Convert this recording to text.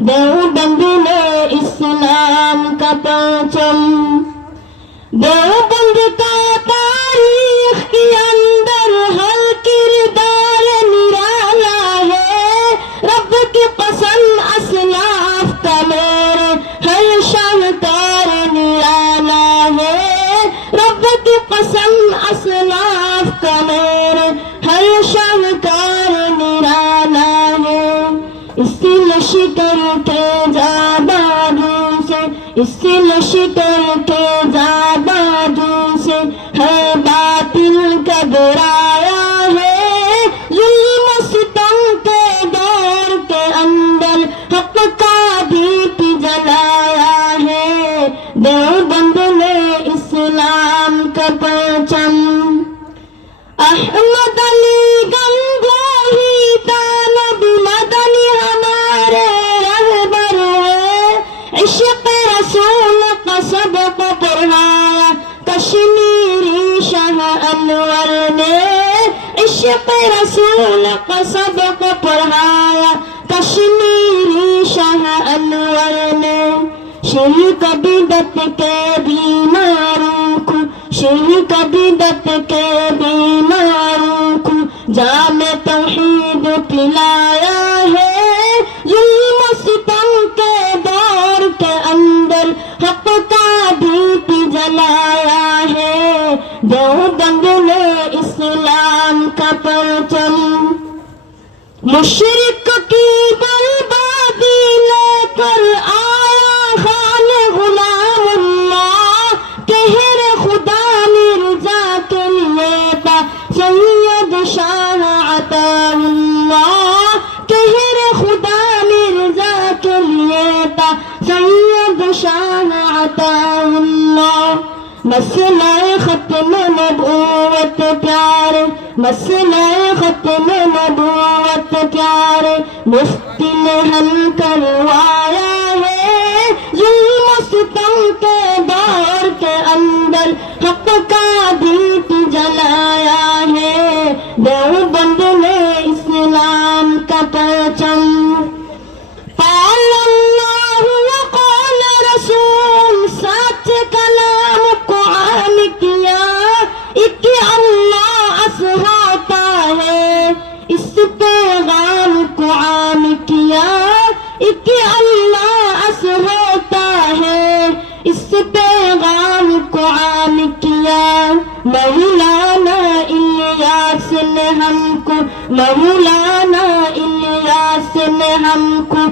دیوبند میں اسلام کا پرچم دیوبند کا تاریخ کے اندر ہر کردار نرالا ہے رب کی پسند اسلاف کا میرے ہر شاہکار نرالا ہے رب کی پسند اسلاف کا میرے ہر شاہکار نرالا ہے اس کی لشکر کے زابادوں سے اس کی لشکر کے زابادوں سے ہے باطل گھبرایا ہے ظلم و ستم کے دور کے اندر حق کا دیپ جلایا ہے دیوبند نے اسلام کا پرچم احمد علی گنگوہی طالب مدنی ہمارے رہبر ہے عشق رسول کا سبق پڑھایا کشمیری شاہ انور نے عشق رسول کا سبق پڑھایا کشمیری شاہ انور نے شرک بدعت کے بیماروں کو شرک بدعت کے بیماروں کو جام توحید پلایا ہے ظلم و ستم کے دور کے اندر حق کا دیپ جلایا ہے دیوبند نے اسلام کا پرچم مشرق کی بربادی لے کر آیا خان غلام اللہ کہر خدا مرزا کے لیے تھا سید شاہ عطا اللہ کہر خدا مرزا کے لیے تھا سید شاہ عطا اللہ مسئلہ ختم نبوت پیارے مسئلہ ختم نبوت پیارے مفتی نے حل کروایا ہے ظلم و ستم کے دور کے اندر حق کا دیپ جلایا ہے دیوبند نے اسلام کا پرچم قال اللہ وقال رسول سچ کلام کو عام کیا ایک اللہ اس ہوتا ہے اس پیغام کو عام کیا ایک اللہ اس ہوتا ہے اس پیغام کو عام کیا مولانا الیاس نے ہم کو مولانا الیاس نے ہم کو